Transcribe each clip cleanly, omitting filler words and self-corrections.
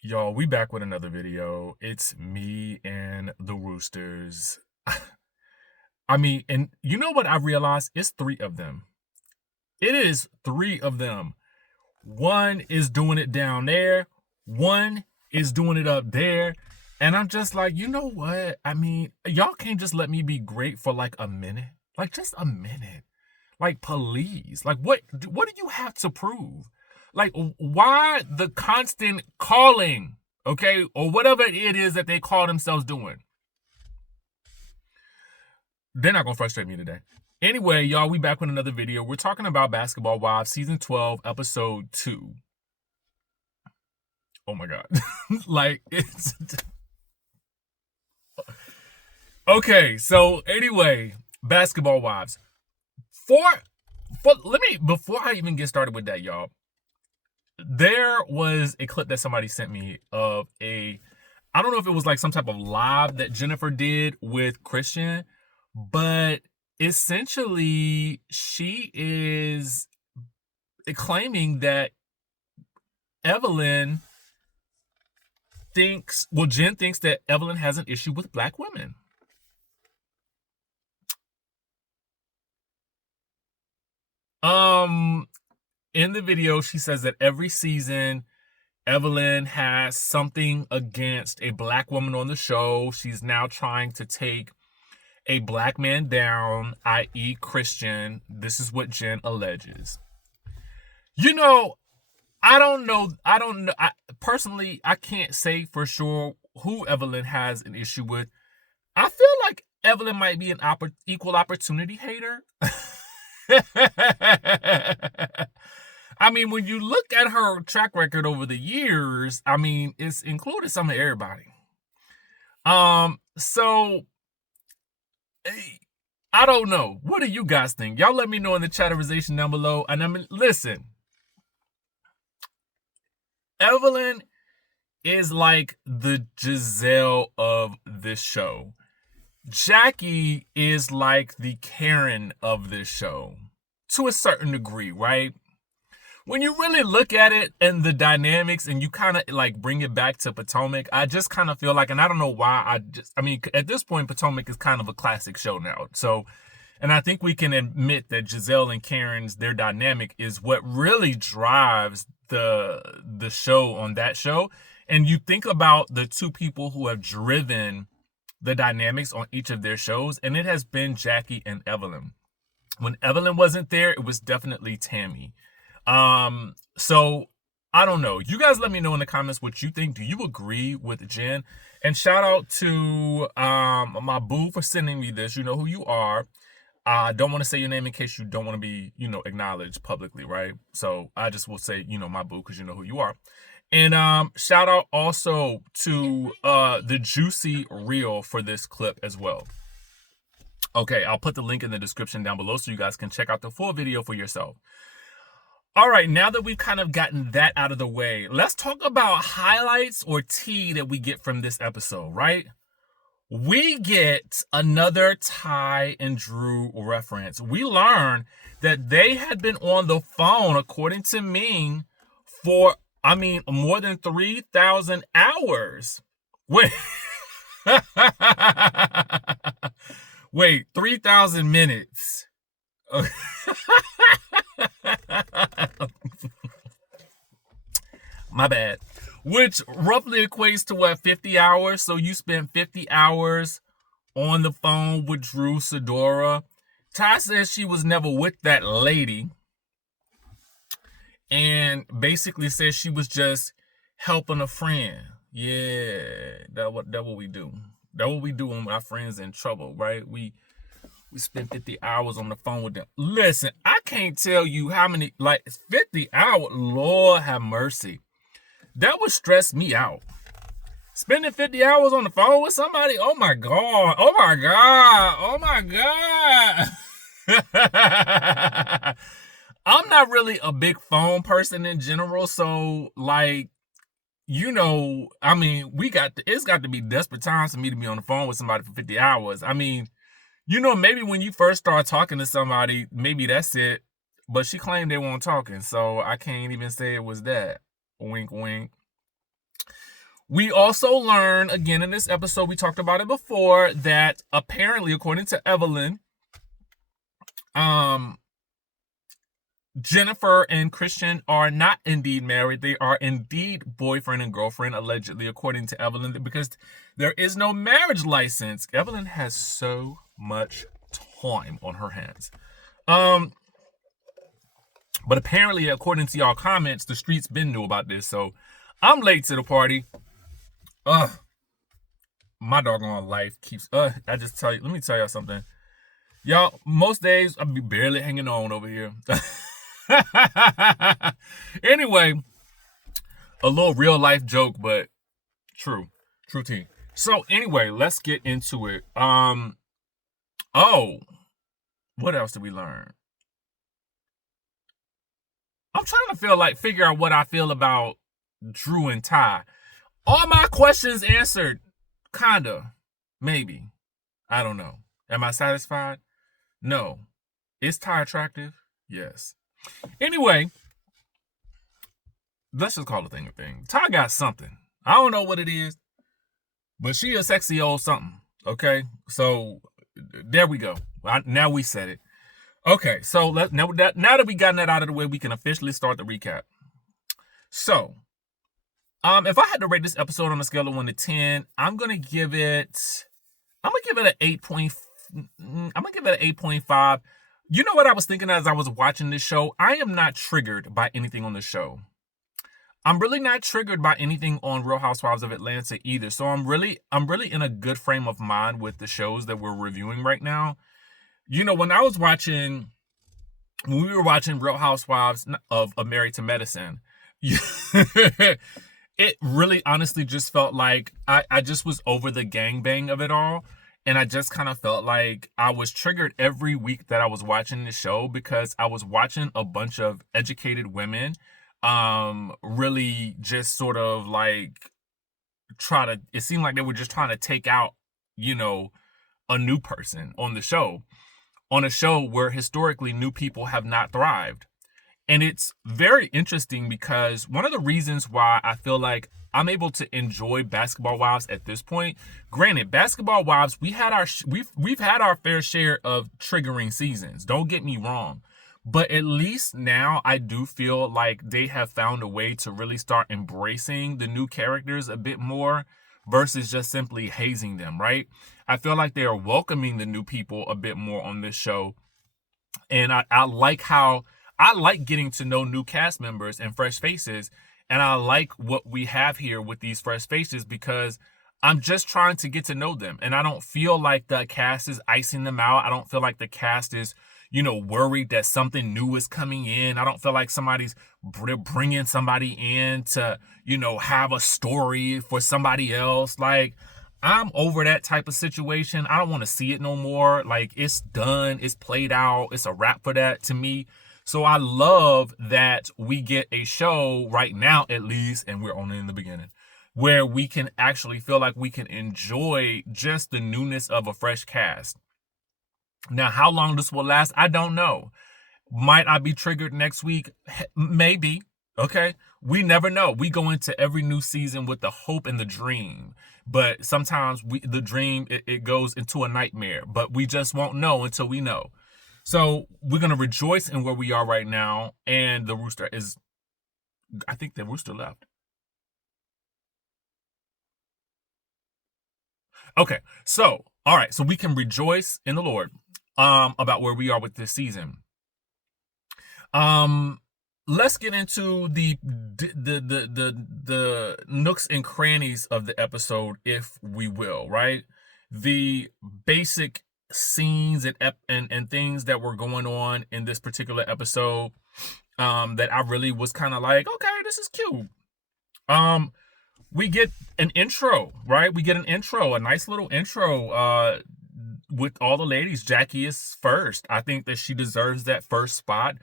Y'all, we back with another video. It's me and the Roosters. And you know what I realized? It's three of them. It is three of them. One is doing it down there. One is doing it up there. And I'm just like, you know what? Y'all can't just let me be great for like a minute. Like just a minute. Like, please. Like, what do you have to prove? Like, why the constant calling, okay? Or whatever it is that they call themselves doing. They're not going to frustrate me today. Anyway, y'all, we back with another video. We're talking about Basketball Wives, Season 12, Episode 2. Oh, my God. Like, it's... Okay, so anyway, Basketball Wives. Before I even get started with that, y'all, there was a clip that somebody sent me of I don't know if it was like some type of live that Jennifer did with Christian, but essentially she is claiming that Jen thinks that Evelyn has an issue with black women. In the video, she says that every season, Evelyn has something against a black woman on the show. She's now trying to take a black man down, i.e. Christian. This is what Jen alleges. You know, I don't know. Personally, I can't say for sure who Evelyn has an issue with. I feel like Evelyn might be an equal opportunity hater. When you look at her track record over the years, it's included some of everybody. So I don't know. What do you guys think? Y'all let me know in the chatterization down below. And listen, Evelyn is like the Giselle of this show. Jackie is like the Karen of this show to a certain degree, right? When you really look at it and the dynamics and you kind of like bring it back to Potomac, I just kind of feel like, and I don't know why, at this point, Potomac is kind of a classic show now. So, and I think we can admit that Giselle and Karen's, their dynamic is what really drives the show on that show. And you think about the two people who have driven the dynamics on each of their shows, and it has been Jackie and Evelyn. When Evelyn wasn't there, it was definitely Tammy. So I don't know. You guys let me know in the comments what you think. Do you agree with Jen? And shout out to my boo for sending me this. You know who you are. I don't want to say your name in case you don't want to be, acknowledged publicly, right? So I just will say, my boo, because you know who you are. And shout out also to the Juicy Reel for this clip as well. Okay, I'll put the link in the description down below so you guys can check out the full video for yourself. All right, now that we've kind of gotten that out of the way, let's talk about highlights or tea that we get from this episode, right? We get another Ty and Drew reference. We learn that they had been on the phone, according to Ming, for, more than 3,000 hours. Wait, 3,000 minutes. My bad. Which roughly equates to what, 50 hours? So you spent 50 hours on the phone with Drew Sidora. Ty says she was never with that lady. And basically says she was just helping a friend. Yeah, that's what we do. That's what we do when our friends in trouble, right? We spend 50 hours on the phone with them. Listen, I can't tell you how many, 50 hours. Lord have mercy. That would stress me out. Spending 50 hours on the phone with somebody? Oh my God. Oh my God. Oh my God. I'm not really a big phone person in general. So, it's got to be desperate times for me to be on the phone with somebody for 50 hours. Maybe when you first start talking to somebody, maybe that's it. But she claimed they weren't talking, so I can't even say it was that. Wink, wink. We also learn, again in this episode, we talked about it before, that apparently, according to Evelyn, Jennifer and Christian are not indeed married. They are indeed boyfriend and girlfriend, allegedly, according to Evelyn, because there is no marriage license. Evelyn has so much time on her hands. But apparently, according to y'all comments, the streets been knew about this, so I'm late to the party. My doggone life keeps, let me tell y'all something. Y'all, most days, I be barely hanging on over here. Anyway, a little real life joke, but true tea. So anyway, let's get into it. What else did we learn? I'm trying to figure out what I feel about Drew and Ty. All my questions answered. Kinda. Maybe. I don't know. Am I satisfied? No. Is Ty attractive? Yes. Anyway, let's just call the thing a thing. Ty got something. I don't know what it is, but she a sexy old something. Okay? So, there we go. Now we said it. Okay, so now that we gotten that out of the way, we can officially start the recap. So, if I had to rate this episode on a scale of 1 to 10, I'm gonna give it an 8.5. You know what I was thinking as I was watching this show? I am not triggered by anything on the show. I'm really not triggered by anything on Real Housewives of Atlanta either. So I'm really in a good frame of mind with the shows that we're reviewing right now. You know, when we were watching Real Housewives of Married to Medicine, it really honestly just felt like I just was over the gangbang of it all. And I just kind of felt like I was triggered every week that I was watching the show, because I was watching a bunch of educated women really just sort of like it seemed like they were just trying to take out, you know, a new person on the show. On a show where historically new people have not thrived. And it's very interesting because one of the reasons why I feel like I'm able to enjoy Basketball Wives at this point, granted, Basketball Wives, we've had our fair share of triggering seasons. Don't get me wrong. But at least now I do feel like they have found a way to really start embracing the new characters a bit more versus just simply hazing them, right? I feel like they are welcoming the new people a bit more on this show. And I like getting to know new cast members and fresh faces. And I like what we have here with these fresh faces, because I'm just trying to get to know them. And I don't feel like the cast is icing them out. I don't feel like the cast is, you know, worried that something new is coming in. I don't feel like somebody's bringing somebody in to, you know, have a story for somebody else. Like, I'm over that type of situation. I don't want to see it no more. Like, it's done. It's played out. It's a wrap for that to me. So I love that we get a show right now, at least, and we're only in the beginning, where we can actually feel like we can enjoy just the newness of a fresh cast. Now, how long this will last, I don't know. Might I be triggered next week? Maybe. Okay. We never know. We go into every new season with the hope and the dream. But sometimes the dream, it goes into a nightmare. But we just won't know until we know. So we're going to rejoice in where we are right now. And the rooster I think the rooster left. Okay. So, all right. So we can rejoice in the Lord about where we are with this season. Let's get into the nooks and crannies of the episode, if we will, right? The basic scenes and things that were going on in this particular episode that I really was kind of like, okay, this is cute. We get an intro, right? We get an intro, a nice little intro with all the ladies. Jackie is first. I think that she deserves that first spot.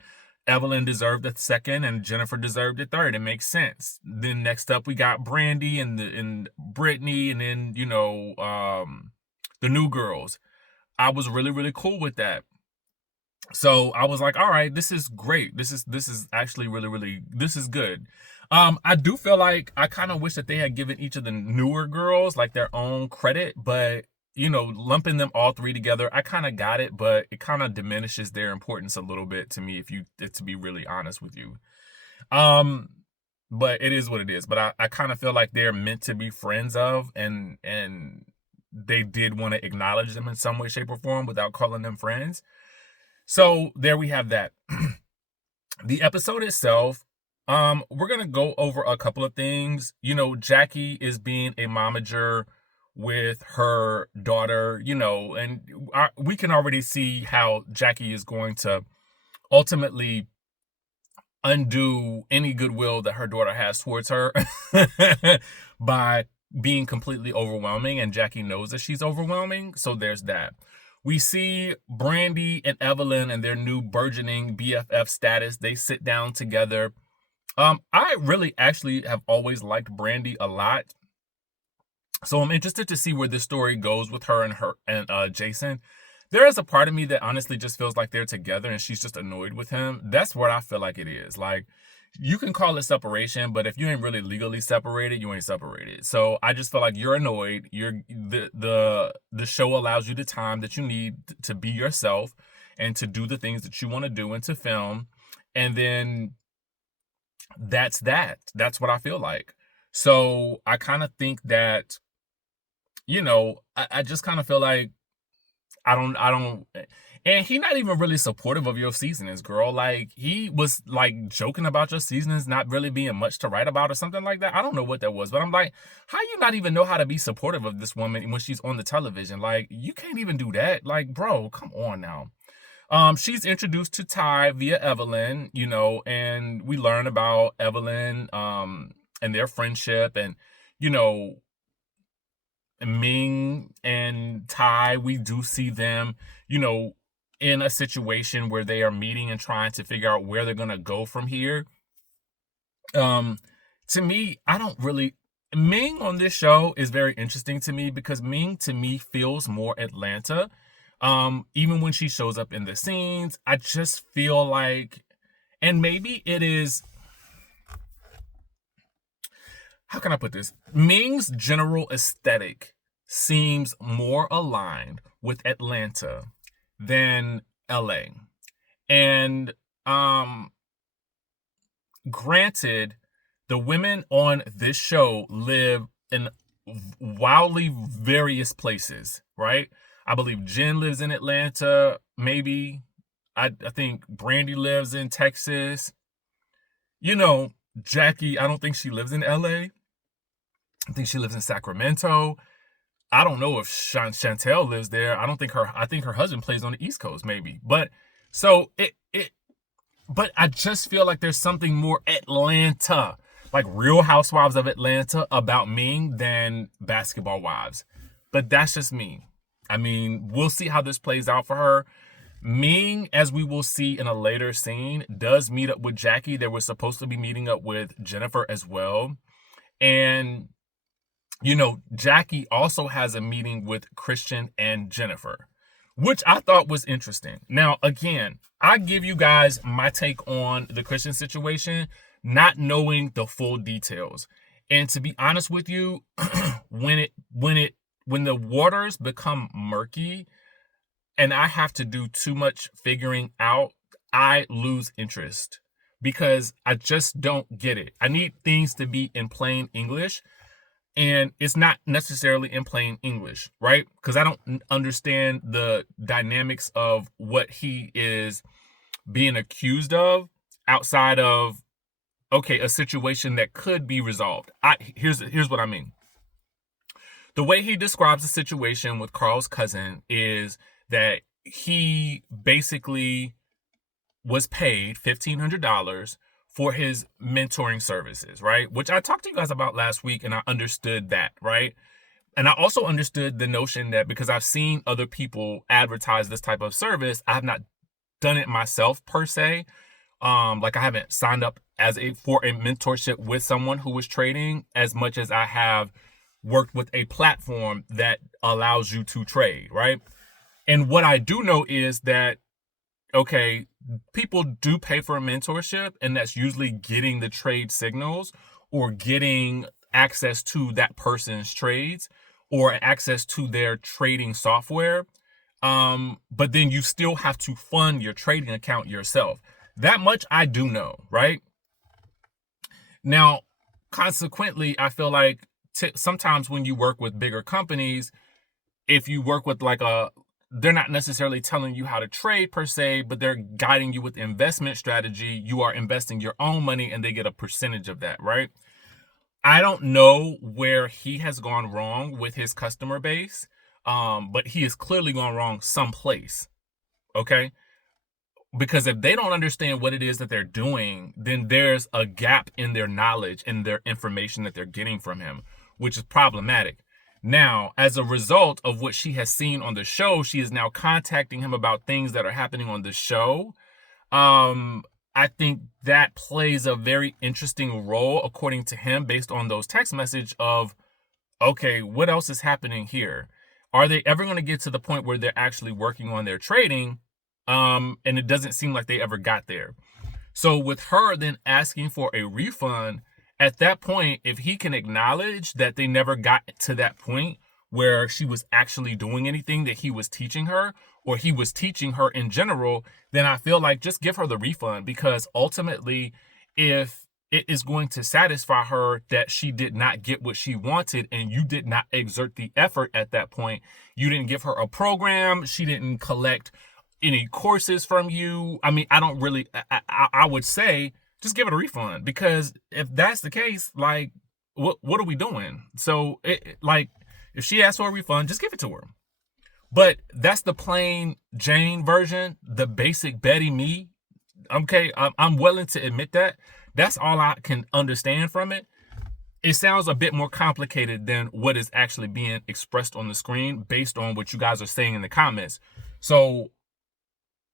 Evelyn deserved the second, and Jennifer deserved the third. It makes sense. Then next up, we got Brandy and Brittany, and then, you know, the new girls. I was really, really cool with that. So I was like, all right, this is great. This is actually really this is good. I do feel like I kind of wish that they had given each of the newer girls like their own credit, but lumping them all three together, I kind of got it, but it kind of diminishes their importance a little bit to me, if you to be really honest with you. Um, but it is what it is. But I kind of feel like they're meant to be friends of, and they did want to acknowledge them in some way, shape, or form without calling them friends. So there we have that. The episode itself, we're gonna go over a couple of things. Jackie is being a momager with her daughter, and we can already see how Jackie is going to ultimately undo any goodwill that her daughter has towards her by being completely overwhelming, and Jackie knows that she's overwhelming. So there's that. We see Brandy and Evelyn and their new burgeoning BFF status. They sit down together. I really actually have always liked Brandy a lot. So I'm interested to see where this story goes with her and Jason. There is a part of me that honestly just feels like they're together and she's just annoyed with him. That's what I feel like it is. Like, you can call it separation, but if you ain't really legally separated, you ain't separated. So I just feel like you're annoyed. The show allows you the time that you need to be yourself and to do the things that you want to do and to film. And then that's that. That's what I feel like. So I kind of think that, I just kind of feel like I don't, and he not even really supportive of your seasonings, girl. Like, he was like joking about your seasonings not really being much to write about or something like that. I don't know what that was, but I'm like, how you not even know how to be supportive of this woman when she's on the television? Like, you can't even do that. Like, bro, come on now. She's introduced to Ty via Evelyn, and we learn about Evelyn, and their friendship, and, Ming and Ty, we do see them, in a situation where they are meeting and trying to figure out where they're gonna go from here. To me, I don't really. Ming on this show is very interesting to me because Ming to me feels more Atlanta. Even when she shows up in the scenes, I just feel like, and maybe it is, how can I put this? Ming's general aesthetic seems more aligned with Atlanta than LA. And granted, the women on this show live in wildly various places, right? I believe Jen lives in Atlanta, maybe. I think Brandy lives in Texas. Jackie, I don't think she lives in LA. I think she lives in Sacramento. I don't know if Chantel lives there. I think her husband plays on the East Coast, maybe. But so but I just feel like there's something more Atlanta, like Real Housewives of Atlanta, about Ming than Basketball Wives. But that's just me. I mean, we'll see how this plays out for her. Ming, as we will see in a later scene, does meet up with Jackie. They were supposed to be meeting up with Jennifer as well. And, Jackie also has a meeting with Christian and Jennifer, which I thought was interesting. Now, again, I give you guys my take on the Christian situation, not knowing the full details. And to be honest with you, when the waters become murky and I have to do too much figuring out, I lose interest because I just don't get it. I need things to be in plain English, and it's not necessarily in plain English, right? Because I don't understand the dynamics of what he is being accused of outside of, okay, a situation that could be resolved. Here's what I mean. The way he describes the situation with Carl's cousin is that he basically was paid $1,500 for his mentoring services, right? Which I talked to you guys about last week, and I understood that, right? And I also understood the notion that because I've seen other people advertise this type of service, I have not done it myself per se. Like, I haven't signed up for a mentorship with someone who was trading as much as I have worked with a platform that allows you to trade, right? And what I do know is that okay, people do pay for a mentorship, and that's usually getting the trade signals or getting access to that person's trades or access to their trading software. But then you still have to fund your trading account yourself. That much I do know, right? Now, consequently, I feel like sometimes when you work with bigger companies, if you work with they're not necessarily telling you how to trade per se, but they're guiding you with investment strategy. You are investing your own money and they get a percentage of that, right? I don't know where he has gone wrong with his customer base, but he has clearly gone wrong someplace, okay? Because if they don't understand what it is that they're doing, then there's a gap in their knowledge and their information that they're getting from him, which is problematic. Now, as a result of what she has seen on the show, she is now contacting him about things that are happening on the show. Um, I think that plays a very interesting role, according to him, based on those text message of, okay, what else is happening here? Are they ever going to get to the point where they're actually working on their trading? And it doesn't seem like they ever got there. So with her then asking for a refund, at that point, if he can acknowledge that they never got to that point where she was actually doing anything that he was teaching her, or he was teaching her in general, then I feel like just give her the refund, because ultimately, if it is going to satisfy her that she did not get what she wanted and you did not exert the effort at that point, you didn't give her a program, she didn't collect any courses from you. I mean, I don't really, I would say just give it a refund, because if that's the case, like, what are we doing? So, like, if she asks for a refund, just give it to her. But that's the plain Jane version, the basic Betty me. Okay, I'm willing to admit that. That's all I can understand from it. It sounds a bit more complicated than what is actually being expressed on the screen based on what you guys are saying in the comments. So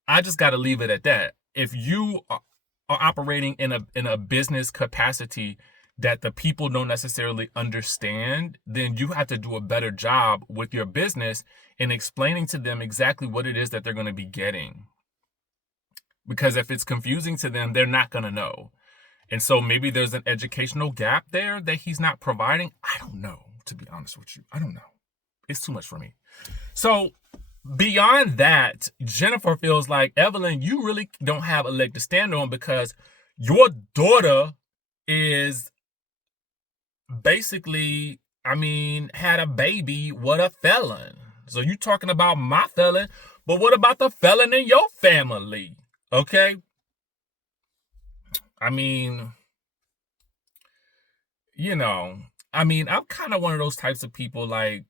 I just got to leave it at that. If you are operating in a business capacity that the people don't necessarily understand, then you have to do a better job with your business in explaining to them exactly what it is that they're going to be getting. Because if it's confusing to them, they're not going to know. And so maybe there's an educational gap there that he's not providing. I don't know, to be honest with you. I don't know. It's too much for me. So beyond that, Jennifer feels like, Evelyn, you really don't have a leg to stand on, because your daughter is basically, I mean, had a baby with a felon. So you talking about my felon, but what about the felon in your family? Okay? I mean, I'm kind of one of those types of people, like,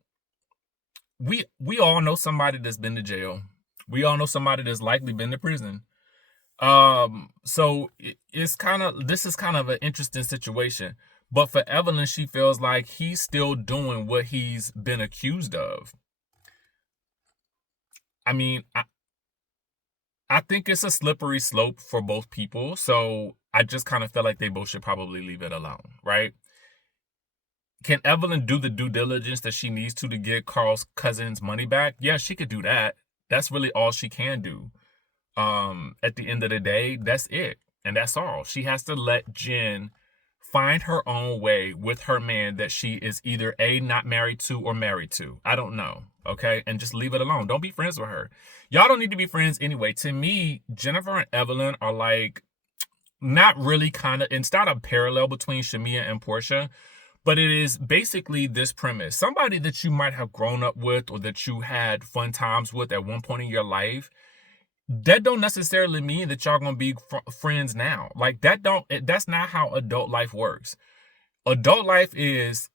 we all know somebody that's been to jail. We all know somebody that's likely been to prison. So this is kind of an interesting situation. But for Evelyn, she feels like he's still doing what he's been accused of. I mean, I think it's a slippery slope for both people. So I just kind of feel like they both should probably leave it alone, right? Can Evelyn do the due diligence that she needs to get Carl's cousin's money back? Yeah, she could do that. That's really all she can do. At the end of the day, that's it. And that's all. She has to let Jen find her own way with her man that she is either not married to or married to. I don't know. Okay. And just leave it alone. Don't be friends with her. Y'all don't need to be friends anyway. To me, Jennifer and Evelyn are like, not really, kind of, it's not a parallel between Shamia and Portia, but it is basically this premise. Somebody that you might have grown up with or that you had fun times with at one point in your life, that don't necessarily mean that y'all gonna be friends now. Like, that's not how adult life works. Adult life is,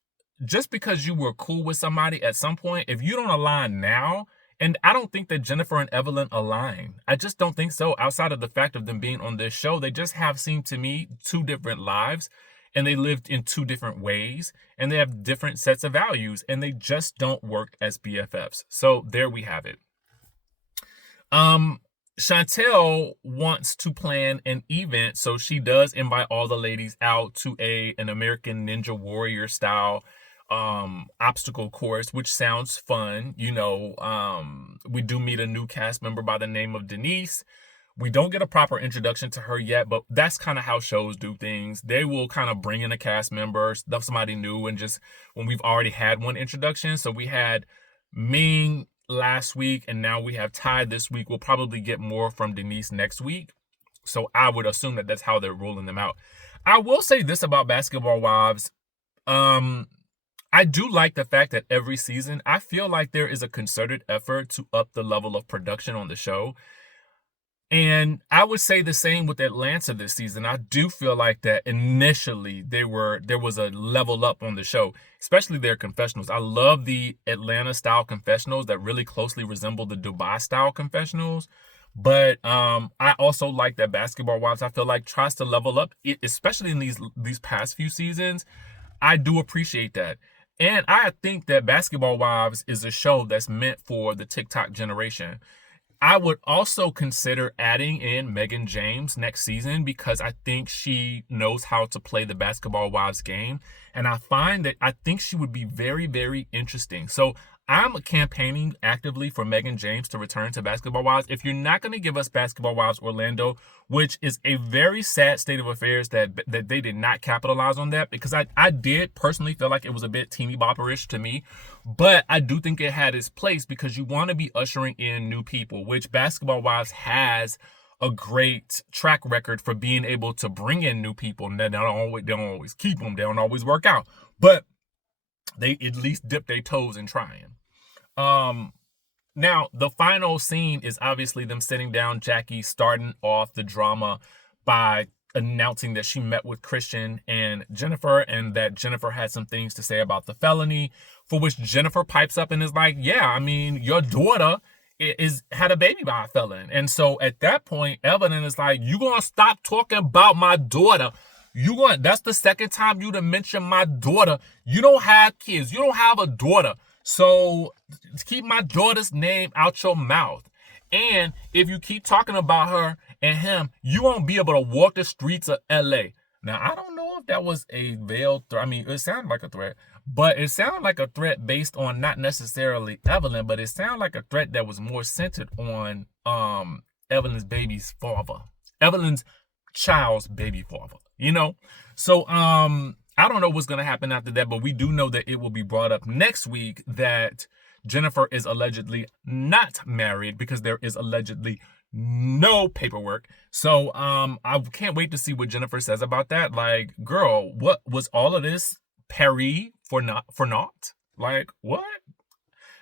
just because you were cool with somebody at some point, if you don't align now, and I don't think that Jennifer and Evelyn align. I just don't think so. Outside of the fact of them being on this show, they just have seemed to me two different lives, and they lived in two different ways, and they have different sets of values, and they just don't work as BFFs. So there we have it. Chantel wants to plan an event, so she does invite all the ladies out to an American Ninja Warrior style obstacle course, which sounds fun. We do meet a new cast member by the name of Denise. We don't get a proper introduction to her yet, but that's kind of how shows do things. They will kind of bring in a cast member, somebody new, and just when we've already had one introduction. So we had Ming last week, and now we have Ty this week. We'll probably get more from Denise next week. So I would assume that that's how they're rolling them out. I will say this about Basketball Wives. I do like the fact that every season, I feel like there is a concerted effort to up the level of production on the show. And I would say the same with Atlanta this season. I do feel like that initially there was a level up on the show, especially their confessionals. I love the Atlanta style confessionals that really closely resemble the Dubai style confessionals. But I also like that Basketball Wives, I feel like, tries to level up, especially in these past few seasons. I do appreciate that. And I think that Basketball Wives is a show that's meant for the TikTok generation. I would also consider adding in Megan James next season because I think she knows how to play the Basketball Wives game. And I think she would be very, very interesting. So I'm campaigning actively for Megan James to return to Basketball Wives. If you're not going to give us Basketball Wives Orlando, which is a very sad state of affairs that they did not capitalize on that, because I did personally feel like it was a bit teeny bopperish to me, but I do think it had its place because you want to be ushering in new people, which Basketball Wives has a great track record for being able to bring in new people. And they don't always keep them. They don't always work out, but they at least dip their toes in trying. Now, the final scene is obviously them sitting down, Jackie starting off the drama by announcing that she met with Christian and Jennifer, and that Jennifer had some things to say about the felony, for which Jennifer pipes up and is like, yeah, I mean, your daughter had a baby by a felon. And so at that point, Evelyn is like, you gonna stop talking about my daughter? That's the second time you done mentioned my daughter. You don't have kids. You don't have a daughter. So keep my daughter's name out your mouth. And if you keep talking about her and him, you won't be able to walk the streets of LA. Now, I don't know if that was a veiled threat. I mean, it sounded like a threat, but it sounded like a threat based on not necessarily Evelyn, but it sounded like a threat that was more centered on Evelyn's baby's father. Evelyn's child's baby father, you know? So, I don't know what's going to happen after that, but we do know that it will be brought up next week that Jennifer is allegedly not married because there is allegedly no paperwork. So I can't wait to see what Jennifer says about that. Like, girl, what was all of this Paris for naught? Like, what?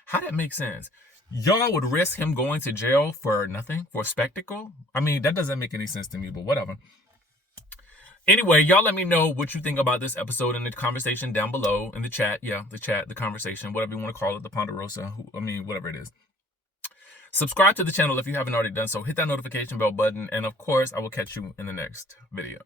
How that make sense? Y'all would risk him going to jail for nothing, for a spectacle? I mean, that doesn't make any sense to me, but whatever. Anyway, y'all let me know what you think about this episode in the conversation down below in the chat. Yeah, the conversation, whatever you want to call it, the Ponderosa, whatever it is. Subscribe to the channel if you haven't already done so. Hit that notification bell button. And of course, I will catch you in the next video.